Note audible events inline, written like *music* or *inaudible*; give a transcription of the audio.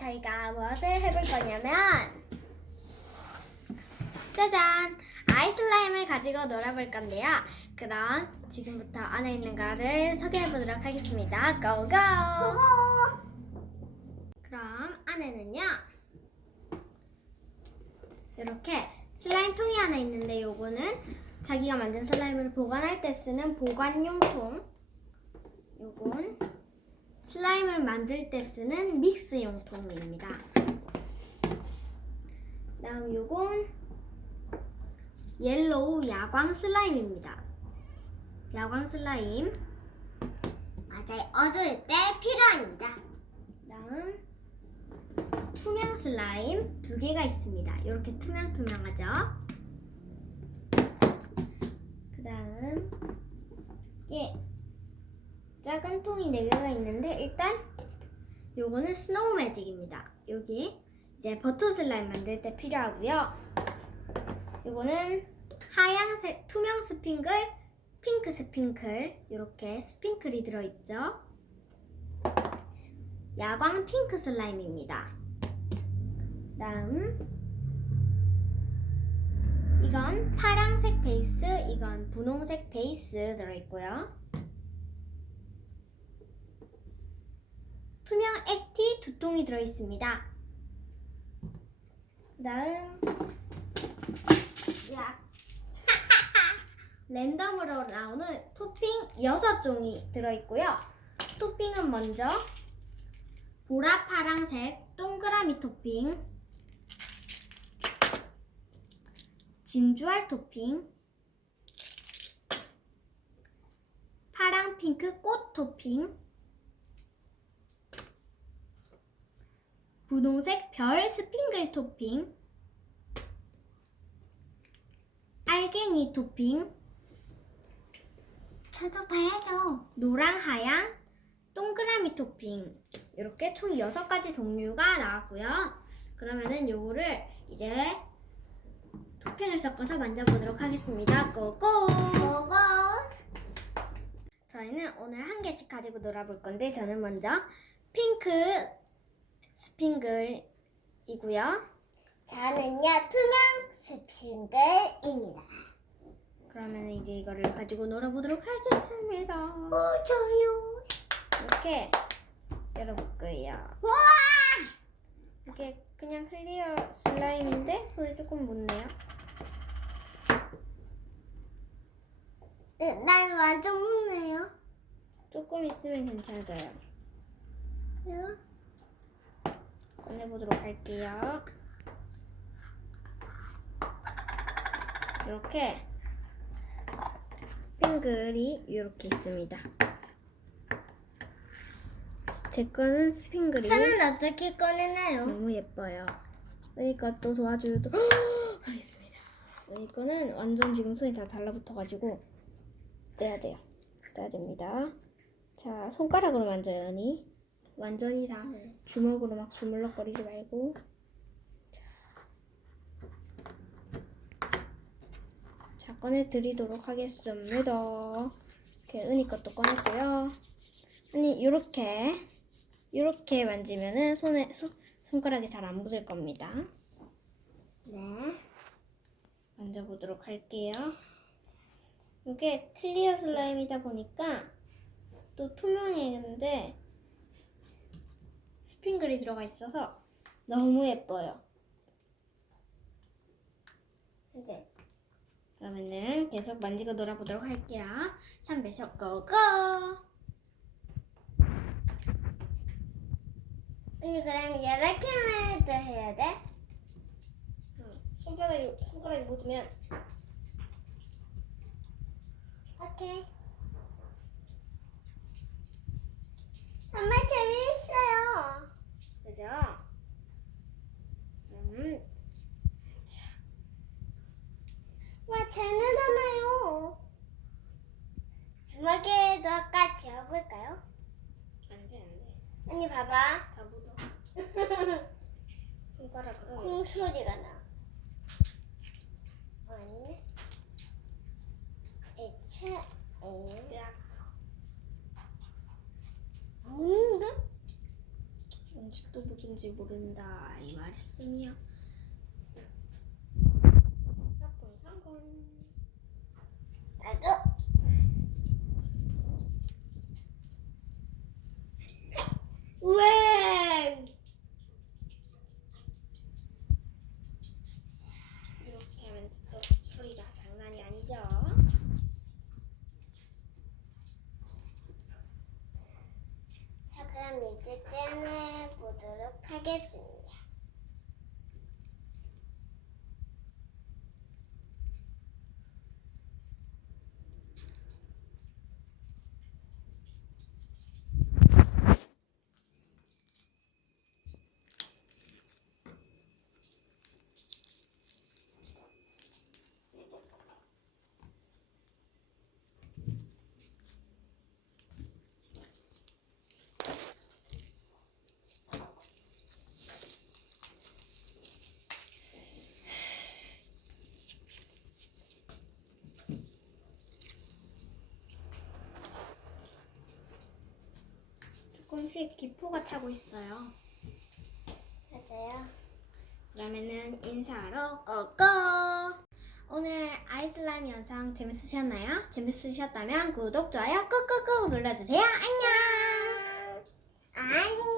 저희가 무엇을 해볼 거냐면 짜잔! 아이 슬라임을 가지고 놀아볼 건데요. 그럼 지금부터 안에 있는 거를 소개해 보도록 하겠습니다. 고고! 고고! 그럼 안에는요. 이렇게 슬라임 통이 하나 있는데 요거는 자기가 만든 슬라임을 보관할 때 쓰는 보관용 통. 요건 슬라임을 만들 때 쓰는 믹스 용통입니다. 다음 요건 옐로우 야광 슬라임입니다. 야광 슬라임. 맞아요. 어두울 때 필요합니다. 다음 투명 슬라임 두 개가 있습니다. 이렇게 투명투명하죠. 그 다음 이게 작은 통이 네 개가 있는데 일단 요거는 스노우 매직입니다. 여기 이제 버터 슬라임 만들 때 필요하고요. 요거는 하얀색 투명 스핑글, 핑크 스핑클 이렇게 스핑클이 들어있죠. 야광 핑크 슬라임입니다. 다음 이건 파랑색 베이스, 이건 분홍색 베이스 들어있고요. 투명 액티 두 통이 들어있습니다. 다음 야 *laughs* 랜덤으로 나오는 토핑 6종이 들어있고요. 토핑은 먼저 보라 파랑색 동그라미 토핑 진주알 토핑 파랑 핑크 꽃 토핑 분홍색 별 스핑글 토핑 알갱이 토핑 저도 봐야죠. 노랑 하양 동그라미 토핑 이렇게 총 6가지 종류가 나왔고요. 그러면은 요거를 이제 토핑을 섞어서 만져보도록 하겠습니다. 고고! 고고. 저희는 오늘 한 개씩 가지고 놀아볼 건데 저는 먼저 핑크 스핑글이고요. 저는요 투명 스핑글입니다. 그러면 이제 이거를 가지고 놀아보도록 하겠습니다. 오 저요. 이렇게 열어볼 거예요. 와. 이게 그냥 클리어 슬라임인데 손이 조금 묻네요. 응, 난 완전 묻네요. 조금 있으면 괜찮아져요. 그래요? 꺼내보도록 할게요. 이렇게 스핑글이 이렇게 있습니다. 제 거는 스핑글이 저는 어떻게 꺼내나요? 너무 예뻐요. 그러니까 또 도와줘도 *gasps* 하겠습니다. 이 거는 완전 지금 손이 다 달라붙어가지고 떼야 돼요. 떼야 됩니다. 자 손가락으로 만져요, 언니. 완전히 다 주먹으로 막 주물럭거리지 말고. 자, 자 꺼내 드리도록 하겠습니다. 이렇게 은희 것도 꺼냈고요. 언니 이렇게 이렇게 만지면은 손에 손, 손가락이 잘 안 묻을 겁니다. 네. 만져보도록 할게요. 이게 클리어 슬라임이다 보니까 또 투명했는데 스핑글이 들어가 있어서 너무 예뻐요. 이제 그러면은 계속 만지고 놀아보도록 할게요. 3배속 고고! 언니 그럼 이렇게만 또 해야 돼? 손가락이, 손가락이 묻으면 오케이. 정말 재미있어요. 그죠? 음, 와, 재능하나요? 주먹에도 지어볼까요? 안 돼, 안 돼. 언니 봐봐. 다 묻어. *laughs* 손가락으로. 콩 소리가 나. 아니네. 에차, 에. 야, 음. 아직도 묻은지 모른다 이 말씀이야. 나쁜 성공. 나도. 우와. 이렇게 하면 또 소리가 장난이 아니죠? 자, 그럼 이제 떼내 보도록 하겠습니다. 한식 기포가 차고 있어요. 맞아요. 그러면은 인사하러 고고! 오늘 아이슬람 영상 재밌으셨나요? 재밌으셨다면 구독, 좋아요 꾹꾹꾹 눌러주세요. 안녕! 안녕!